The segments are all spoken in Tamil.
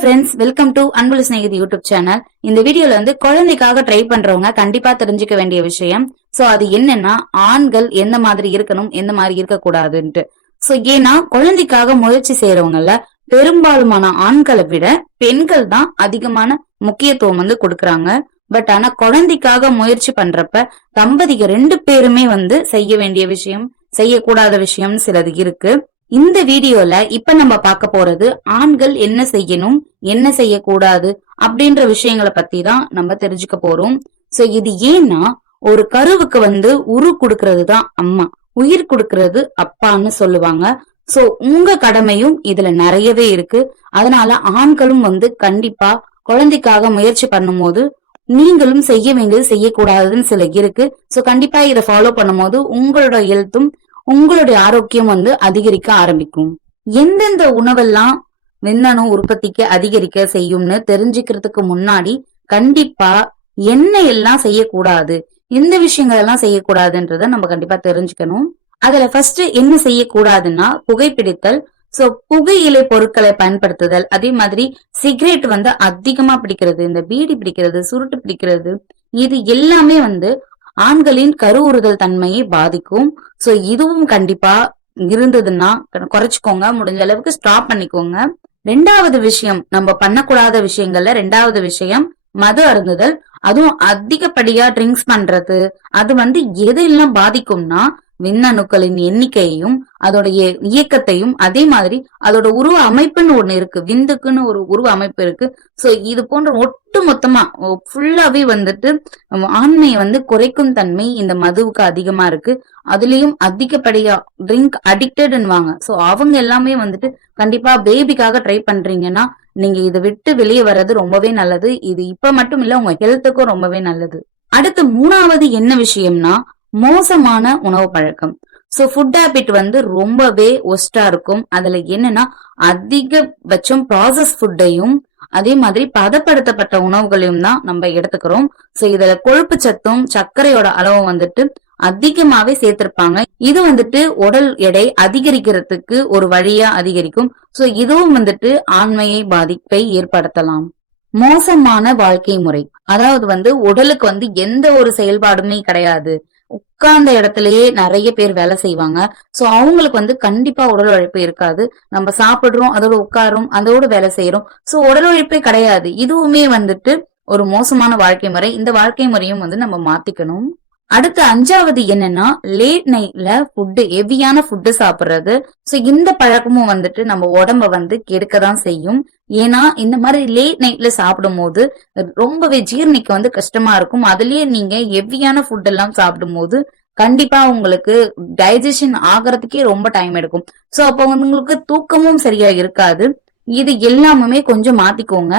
ஃப்ரெண்ட்ஸ், வெல்கம் டு அன்புள்ள ஸ்நேகிதி யூடியூப் சேனல். இந்த வீடியோல வந்து குழந்தைக்காக ட்ரை பண்றவங்க கண்டிப்பா தெரிஞ்சுக்க வேண்டிய விஷயம். சோ அது என்னன்னா, ஆண்கள் எந்த மாதிரி இருக்கணும், எந்த மாதிரி இருக்க கூடாதுன்ட்டு. சோ ஏன்னா குழந்தைக்காக முயற்சி செய்யறவங்கல பெரும்பாலுமான ஆண்களை விட பெண்கள் தான் அதிகமான முக்கியத்துவம் வந்து கொடுக்கறாங்க. பட் ஆனா குழந்தைக்காக முயற்சி பண்றப்ப தம்பதிகள் 2 பேருமே வந்து செய்ய வேண்டிய விஷயம், செய்யக்கூடாத விஷயம் சிலது இருக்கு. இந்த வீடியோல இப்ப நம்ம பார்க்க போறது ஆண்கள் என்ன செய்யணும், என்ன செய்யக்கூடாது அப்படின்ற விஷயங்களை பத்தி தான் நம்ம தெரிஞ்சுக்க போறோம். சோ இது ஏன்னா, ஒரு கருவுக்கு வந்து உரு கொடுக்கறது தான் அம்மா, உயிர் கொடுக்கறது அப்பான்னு சொல்லுவாங்க. சோ உங்க கடமையும் இதுல நிறையவே இருக்கு. அதனால ஆண்களும் வந்து கண்டிப்பா குழந்தைக்காக முயற்சி பண்ணும் போது நீங்களும் செய்ய வேண்டியது செய்யக்கூடாதுன்னு சில இருக்கு. சோ கண்டிப்பா இதை ஃபாலோ பண்ணும் போது உங்களோட ஹெல்த்தும் உங்களுடைய ஆரோக்கியம் வந்து அதிகரிக்க ஆரம்பிக்கும். எந்தெந்த உணவெல்லாம் விந்தணு உற்பத்திக்கு அதிகரிக்க செய்யும்னு தெரிஞ்சுக்கிறதுக்கு முன்னாடி கண்டிப்பா என்ன எல்லாம் செய்யக்கூடாது, எந்த விஷயங்கள் எல்லாம் செய்யக்கூடாதுன்றத நம்ம கண்டிப்பா தெரிஞ்சுக்கணும். அதுல ஃபர்ஸ்ட் என்ன செய்யக்கூடாதுன்னா புகைப்பிடித்தல். சோ புகையிலை பொருட்களை பயன்படுத்துதல், அதே மாதிரி சிகரெட் வந்து அதிகமா பிடிக்கிறது, இந்த பீடி பிடிக்கிறது, சுருட்டு பிடிக்கிறது, இது எல்லாமே வந்து ஆண்களின் கருவுறுதல் தன்மையை பாதிக்கும். சோ இதுவும் கண்டிப்பா இருந்ததுன்னா குறைச்சுக்கோங்க, முடிஞ்ச அளவுக்கு ஸ்டாப் பண்ணிக்கோங்க. 2வது விஷயம், நம்ம பண்ணக்கூடாத விஷயங்கள்ல 2வது விஷயம் மது அருந்துதல். அதுவும் அதிகப்படியா ட்ரிங்க்ஸ் பண்றது, அது வந்து எதெல்லாம் பாதிக்கும்னா விந்தணுக்களின் எண்ணிக்கையையும் அதோடைய இயக்கத்தையும், அதே மாதிரி அதோட உருவ அமைப்புன்னு ஒண்ணு இருக்கு, விந்துக்குன்னு ஒரு உருவ அமைப்பு இருக்கு. சோ இது போன்ற ஒட்டு மொத்தமா ஃபுல்லாவே வந்துட்டு ஆண்மையை வந்து குறைக்கும் தன்மை இந்த மதுவுக்கு அதிகமா இருக்கு. அதுலயும் அதிகப்படியா ட்ரிங்க் அடிக்டட்னுவாங்க. சோ அவங்க எல்லாமே வந்துட்டு கண்டிப்பா பேபிக்காக ட்ரை பண்றீங்கன்னா நீங்க இதை விட்டு வெளியே வர்றது ரொம்பவே நல்லது. இது இப்ப மட்டும் இல்ல, உங்க ஹெல்த்துக்கும் ரொம்பவே நல்லது. அடுத்து 3வது என்ன விஷயம்னா மோசமான உணவு பழக்கம். சோ ஃபுட் ஹேபிட் வந்து ரொம்பவே ஒஸ்டா இருக்கும். அதுல என்னன்னா அதிகபட்சம் ப்ராசஸ் ஃபுட்டையும் அதே மாதிரி பதப்படுத்தப்பட்ட உணவுகளையும் தான் நம்ம எடுத்துக்கிறோம். சோ இதுல கொழுப்பு சத்தும் சர்க்கரையோட அளவும் வந்துட்டு அதிகமாவே சேர்த்திருப்பாங்க. இது வந்துட்டு உடல் எடை அதிகரிக்கிறதுக்கு ஒரு வழியா அதிகரிக்கும். சோ இதுவும் வந்துட்டு ஆண்மையை பாதிப்பை ஏற்படுத்தலாம். மோசமான வாழ்க்கை முறை, அதாவது வந்து உடலுக்கு வந்து எந்த ஒரு செயல்பாடுமே கிடையாது, உட்கார்ந்த இடத்திலேயே நிறைய பேர் வேலை செய்வாங்க. சோ அவங்களுக்கு வந்து கண்டிப்பா உடல் உழைப்பு இருக்காது. நம்ம சாப்பிடுறோம், அதோட உட்காரோம், அதோட வேலை செய்யறோம். சோ உடல் உழைப்பே கிடையாது. இதுவுமே வந்துட்டு ஒரு மோசமான வாழ்க்கை முறை. இந்த வாழ்க்கை முறையும் வந்து நம்ம மாத்திக்கணும். அடுத்து 5வது என்னன்னா லேட் நைட்ல ஃபுட்டு, ஹெவியான ஃபுட்டு சாப்பிடுறது. சோ இந்த பழக்கமும் வந்துட்டு நம்ம உடம்ப வந்து கெடுக்கதான் செய்யும். ஏன்னா இந்த மாதிரி லேட் நைட்ல சாப்பிடும் போது ரொம்பவே ஜீரணிக்க வந்து கஷ்டமா இருக்கும். அதுலயே நீங்க ஹெவியான ஃபுட் எல்லாம் சாப்பிடும் போது கண்டிப்பா உங்களுக்கு டைஜஷன் ஆகிறதுக்கே ரொம்ப டைம் எடுக்கும். சோ அப்ப உங்களுக்கு தூக்கமும் சரியா இருக்காது. இது எல்லாமே கொஞ்சம் மாத்திக்கோங்க.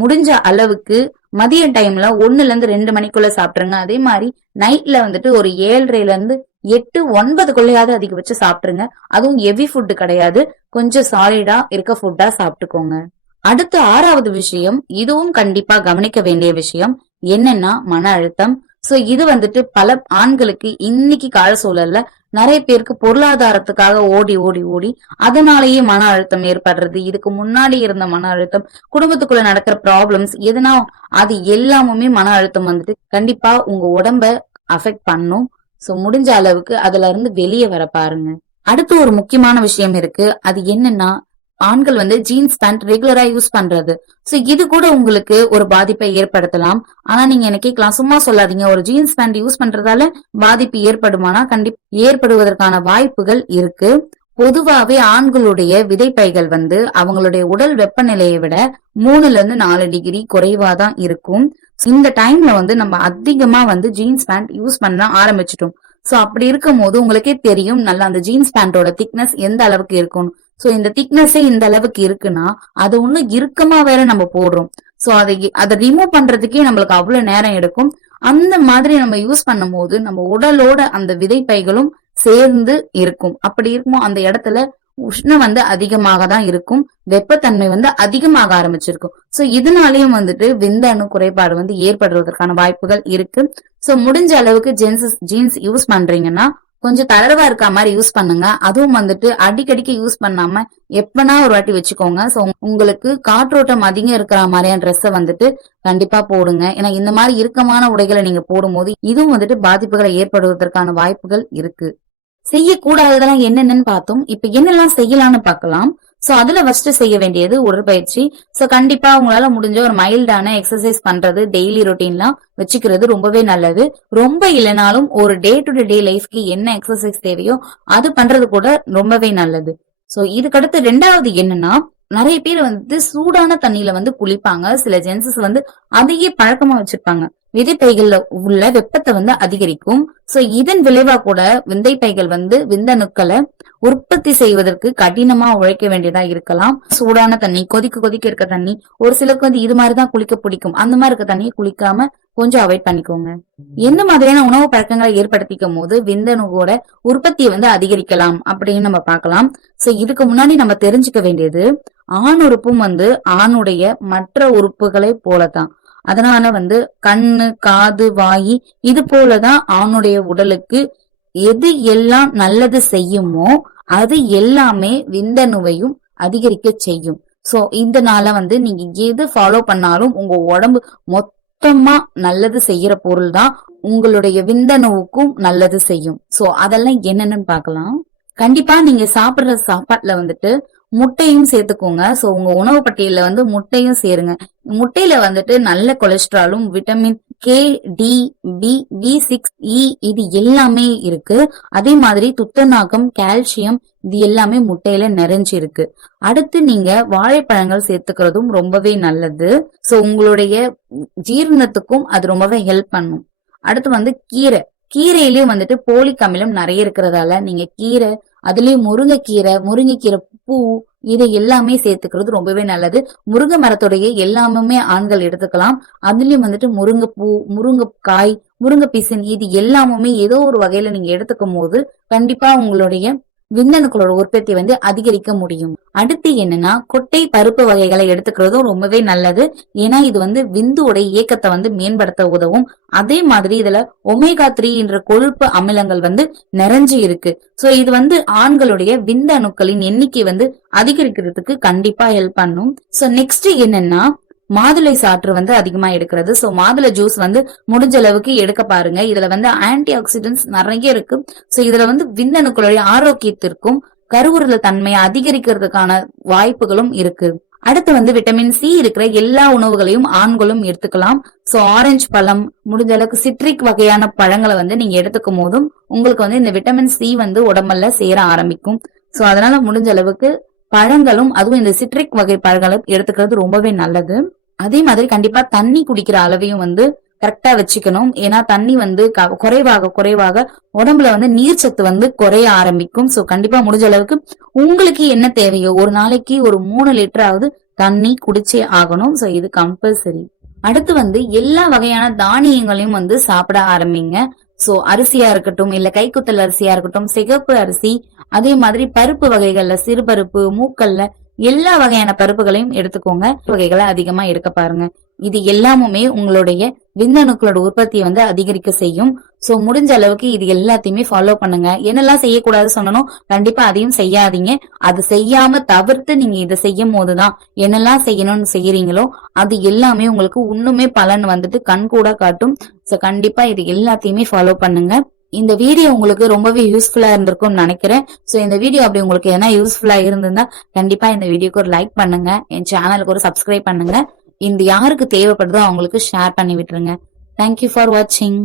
முடிஞ்ச அளவுக்கு மதிய டைம்ல 1ல இருந்து 2 மணிக்குள்ள சாப்பிட்டுருங்க. அதே மாதிரி நைட்ல வந்துட்டு ஒரு 7:30ல இருந்து 8, 9க்குள்ளயாவது அதிகபட்சம் சாப்பிட்டுருங்க. அதுவும் ஹெவி ஃபுட் கிடையாது, கொஞ்சம் சாலிடா இருக்க ஃபுட்டா சாப்பிட்டுக்கோங்க. அடுத்து 6வது விஷயம், இதுவும் கண்டிப்பா கவனிக்க வேண்டிய விஷயம் என்னன்னா மன அழுத்தம். சோ இது வந்துட்டு பல ஆண்களுக்கு இன்னைக்கு கால சூழல்ல நிறைய பேருக்கு பொருளாதாரத்துக்காக ஓடி ஓடி ஓடி அதனாலேயே மன அழுத்தம் ஏற்படுறது, இதுக்கு முன்னாடி இருந்த மன அழுத்தம், குடும்பத்துக்குள்ள நடக்கிற ப்ராப்ளம்ஸ், எதுனா அது எல்லாமுமே மன அழுத்தம் வந்துட்டு கண்டிப்பா உங்க உடம்ப அஃபெக்ட் பண்ணும். சோ முடிஞ்ச அளவுக்கு அதுல இருந்து வெளியே வர பாருங்க. அடுத்து ஒரு முக்கியமான விஷயம் இருக்கு. அது என்னன்னா ஆண்கள் வந்து ஜீன்ஸ் பேண்ட் ரெகுலரா யூஸ் பண்றது. சோ இது கூட உங்களுக்கு ஒரு பாதிப்பை ஏற்படுத்தலாம். ஆனா நீங்க என்ன கேட்கலாம், சும்மா சொல்லாதீங்க, ஒரு ஜீன்ஸ் பேண்ட் யூஸ் பண்றதால பாதிப்பு ஏற்படுமானா கண்டிப்பா ஏற்படுவதற்கான வாய்ப்புகள் இருக்கு. பொதுவாவே ஆண்களுடைய விதைப்பைகள் வந்து அவங்களுடைய உடல் வெப்பநிலையை விட 3ல இருந்து 4 டிகிரி குறைவாதான் இருக்கும். இந்த டைம்ல வந்து நம்ம அதிகமா வந்து ஜீன்ஸ் பேண்ட் யூஸ் பண்ண ஆரம்பிச்சிட்டோம். சோ அப்படி இருக்கும் போது உங்களுக்கே தெரியும் நல்லா அந்த ஜீன்ஸ் பேண்டோட திக்னஸ் எந்த அளவுக்கு இருக்கும். சோ இந்த திக்னஸே இந்த அளவுக்கு இருக்குன்னா அது ஒண்ணும் இறுக்கமா வேற நம்ம போடுறோம். சோ அதை ரிமூவ் பண்றதுக்கே நம்மளுக்கு அவ்வளவு நேரம் எடுக்கும். அந்த மாதிரி நம்ம யூஸ் பண்ணும் போது நம்ம உடலோட அந்த விதைப்பைகளும் சேர்ந்து இருக்கும். அப்படி இருக்கும் அந்த இடத்துல உஷ்ணம் வந்து அதிகமாக தான் இருக்கும், வெப்பத்தன்மை வந்து அதிகமாக ஆரம்பிச்சிருக்கும். சோ இதனாலயும் வந்துட்டு விந்தணு குறைபாடு வந்து ஏற்படுவதற்கான வாய்ப்புகள் இருக்கு. சோ முடிஞ்ச அளவுக்கு ஜீன்ஸ் யூஸ் பண்றீங்கன்னா கொஞ்சம் தளர்வா இருக்க மாதிரி யூஸ் பண்ணுங்க. அதுவும் வந்துட்டு அடிக்கடிக்கு யூஸ் பண்ணாம எப்பனா ஒரு வாட்டி வச்சுக்கோங்க. சோ உங்களுக்கு காற்றோட்டம் அதிகம் இருக்கிற மாதிரியான ட்ரெஸ்ஸை வந்துட்டு கண்டிப்பா போடுங்க. ஏன்னா இந்த மாதிரி இறுக்கமான உடைகளை நீங்க போடும்போது இதுவும் வந்துட்டு பாதிப்புகளை ஏற்படுவதற்கான வாய்ப்புகள் இருக்கு. செய்யக்கூடாததெல்லாம் என்னென்னு பார்த்தோம். இப்ப என்னெல்லாம் செய்யலாம்னு பார்க்கலாம். சோ அதுல ஃபர்ஸ்ட் செய்ய வேண்டியது உடற்பயிற்சி. சோ கண்டிப்பா உங்களால முடிஞ்ச ஒரு மைல்டான எக்ஸசைஸ் பண்றது டெய்லி ரொட்டீன்லாம் வச்சுக்கிறது ரொம்பவே நல்லது. ரொம்ப இல்லைனாலும் ஒரு டே டு டே லைஃப்க்கு என்ன எக்ஸசைஸ் தேவையோ அது பண்றது கூட ரொம்பவே நல்லது. சோ இதுக்கடுத்து ரெண்டாவது என்னன்னா, நிறைய பேர் வந்து சூடான தண்ணியில வந்து குளிப்பாங்க. சில ஜென்சஸ் வந்து அதையே பழக்கமா வச்சிருப்பாங்க. விதைப்பைகள்ல உள்ள வெப்பத்தை வந்து அதிகரிக்கும். சோ இதன் விளைவா கூட விந்தைப்பைகள் வந்து விந்தணுக்களை உற்பத்தி செய்வதற்கு கடினமா உழைக்க வேண்டியதா இருக்கலாம். சூடான தண்ணி, கொதிக்க இருக்க தண்ணி, ஒரு சிலருக்கு வந்து இது மாதிரிதான் குளிக்க பிடிக்கும். அந்த மாதிரி இருக்க தண்ணியை குளிக்காம கொஞ்சம் அவாய்ட் பண்ணிக்கோங்க. எந்த மாதிரியான உணவு பழக்கங்களை ஏற்படுத்திக்கும் போது விந்தணுவோட உற்பத்தியை வந்து அதிகரிக்கலாம் அப்படின்னு நம்ம பார்க்கலாம். சோ இதுக்கு முன்னாடி நம்ம தெரிஞ்சுக்க வேண்டியது, ஆண் உறுப்பும் வந்து ஆணுடைய மற்ற உறுப்புகளை போலதான். அதனால வந்து கண்ணு, காது, வாயி இது போலதான் ஆணுடைய உடலுக்கு எது எல்லாம் நல்லது செய்யுமோ அது எல்லாமே விந்தணுவையும் அதிகரிக்க செய்யும். சோ இதனால வந்து நீங்க எது ஃபாலோ பண்ணாலும் உங்க உடம்பு மொத்தமா நல்லது செய்யற பொருள் தான் உங்களுடைய விந்தணுவுக்கும் நல்லது செய்யும். சோ அதெல்லாம் என்னன்னு பார்க்கலாம். கண்டிப்பா நீங்க சாப்பிடுற சாப்பாட்டுல வந்துட்டு முட்டையும் சேர்த்துக்கோங்க. சோ உங்க உணவு பட்டியல வந்து முட்டையும் சேருங்க. முட்டையில வந்துட்டு நல்ல கொலஸ்ட்ராலும், vitamin K, D, B6, E இது எல்லாமே இருக்கு. அதே மாதிரி துத்தநாகம், கால்சியம் இது எல்லாமே முட்டையில நிறைஞ்சு இருக்கு. அடுத்து நீங்க வாழைப்பழங்கள் சேர்த்துக்கிறதும் ரொம்பவே நல்லது. சோ உங்களுடைய ஜீரணத்துக்கும் அது ரொம்பவே ஹெல்ப் பண்ணும். அடுத்து வந்து கீரையிலயும் வந்துட்டு போலிக் அமிலம் நிறைய இருக்கிறதால நீங்க கீரை, அதுலயும் முருங்கைக்கீரை பூ இதை எல்லாமே சேர்த்துக்கிறது ரொம்பவே நல்லது. முருங்கை மரத்துடைய எல்லாமே ஆண்கள் எடுத்துக்கலாம். அதுலயும் வந்துட்டு முருங்கைப்பூ, முருங்கைக்காய், முருங்கை பிசின் இது எல்லாமே ஏதோ ஒரு வகையில நீங்க எடுத்துக்கும் போது கண்டிப்பா உங்களுடைய விந்தணுக்களோட உற்பத்தி வந்து அதிகரிக்க முடியும். அடுத்து என்னன்னா, கொட்டை பருப்பு வகைகளை எடுத்துக்கிறதும் ரொம்பவே நல்லது. ஏன்னா இது வந்து விந்துவோட இயக்கத்தை வந்து மேம்படுத்த உதவும். அதே மாதிரி இதுல ஒமேகா 3 என்ற கொழுப்பு அமிலங்கள் வந்து நிறைஞ்சு இருக்கு. சோ இது வந்து ஆண்களுடைய விந்தணுக்களின் எண்ணிக்கை வந்து அதிகரிக்கிறதுக்கு கண்டிப்பா ஹெல்ப் பண்ணும். சோ நெக்ஸ்ட் என்னன்னா, மாதுளை சாற்று வந்து அதிகமா எடுக்கிறது. சோ மாதுளை ஜூஸ் வந்து முடிஞ்ச அளவுக்கு எடுக்க பாருங்க. இதுல வந்து ஆன்டி ஆக்சிடென்ட்ஸ் நிறைய இருக்கு. சோ இதுல வந்து விந்தணுக்களுடைய ஆரோக்கியத்திற்கும் கருவுறுதல் தன்மையை அதிகரிக்கிறதுக்கான வாய்ப்புகளும் இருக்கு. அடுத்து வந்து விட்டமின் சி இருக்கிற எல்லா உணவுகளையும் ஆண்களும் எடுத்துக்கலாம். சோ ஆரஞ்சு பழம், முடிஞ்ச அளவுக்கு சிட்ரிக் வகையான பழங்களை வந்து நீங்க எடுத்துக்கும் போதும் உங்களுக்கு வந்து இந்த விட்டமின் சி வந்து உடம்புல சேர ஆரம்பிக்கும். சோ அதனால முடிஞ்ச அளவுக்கு பழங்களும், அதுவும் இந்த சிட்ரிக் வகை பழங்களும் எடுத்துக்கிறது ரொம்பவே நல்லது. அதே மாதிரி கண்டிப்பா தண்ணி குடிக்கிற அளவையும் வந்து கரெக்டா வச்சுக்கணும். ஏன்னா தண்ணி வந்து குறைவாக உடம்புல வந்து நீர்ச்சத்து வந்து குறைய ஆரம்பிக்கும். சோ கண்டிப்பா முடிஞ்ச அளவுக்கு உங்களுக்கு என்ன தேவையோ ஒரு நாளைக்கு ஒரு 3 லிட்டராவது தண்ணி குடிச்சே ஆகணும். சோ இது கம்பல்சரி. அடுத்து வந்து எல்லா வகையான தானியங்களையும் வந்து சாப்பிட ஆரம்பிங்க. சோ அரிசியா இருக்கட்டும், இல்ல கைக்குத்தல் அரிசியா இருக்கட்டும், சிகப்பு அரிசி, அதே மாதிரி பருப்பு வகைகள்ல சிறுபருப்பு, மூக்கல்ல எல்லா வகையான பருப்புகளையும் எடுத்துக்கோங்க. வகைகளை அதிகமா எடுக்க பாருங்க. இது எல்லாமுமே உங்களுடைய விந்தணுக்களோட உற்பத்தியை வந்து அதிகரிக்க செய்யும். சோ முடிஞ்ச அளவுக்கு இது எல்லாத்தையுமே ஃபாலோ பண்ணுங்க. என்னெல்லாம் செய்யக்கூடாது சொன்னனும் கண்டிப்பா அதையும் செய்யாதீங்க. அது செய்யாம தவிர்த்து நீங்க இதை செய்யும் போதுதான் என்னெல்லாம் செய்யணும்னு செய்யறீங்களோ அது எல்லாமே உங்களுக்கு இன்னுமே பலன் வந்துட்டு கண் கூட காட்டும். சோ கண்டிப்பா இது எல்லாத்தையுமே ஃபாலோ பண்ணுங்க. இந்த வீடியோ உங்களுக்கு ரொம்பவே யூஸ்ஃபுல்லா இருந்திருக்கும்னு நினைக்கிறேன். சோ இந்த வீடியோ அப்படி உங்களுக்கு என்ன யூஸ்ஃபுல்லா இருந்திருந்தா கண்டிப்பா இந்த வீடியோக்கு ஒரு லைக் பண்ணுங்க, என் சேனலுக்கு ஒரு சப்ஸ்கிரைப் பண்ணுங்க. இந்த யாருக்கு தேவைப்படுதோ அவங்களுக்கு ஷேர் பண்ணி விட்டுருங்க. தேங்க்யூ ஃபார் வாட்சிங்.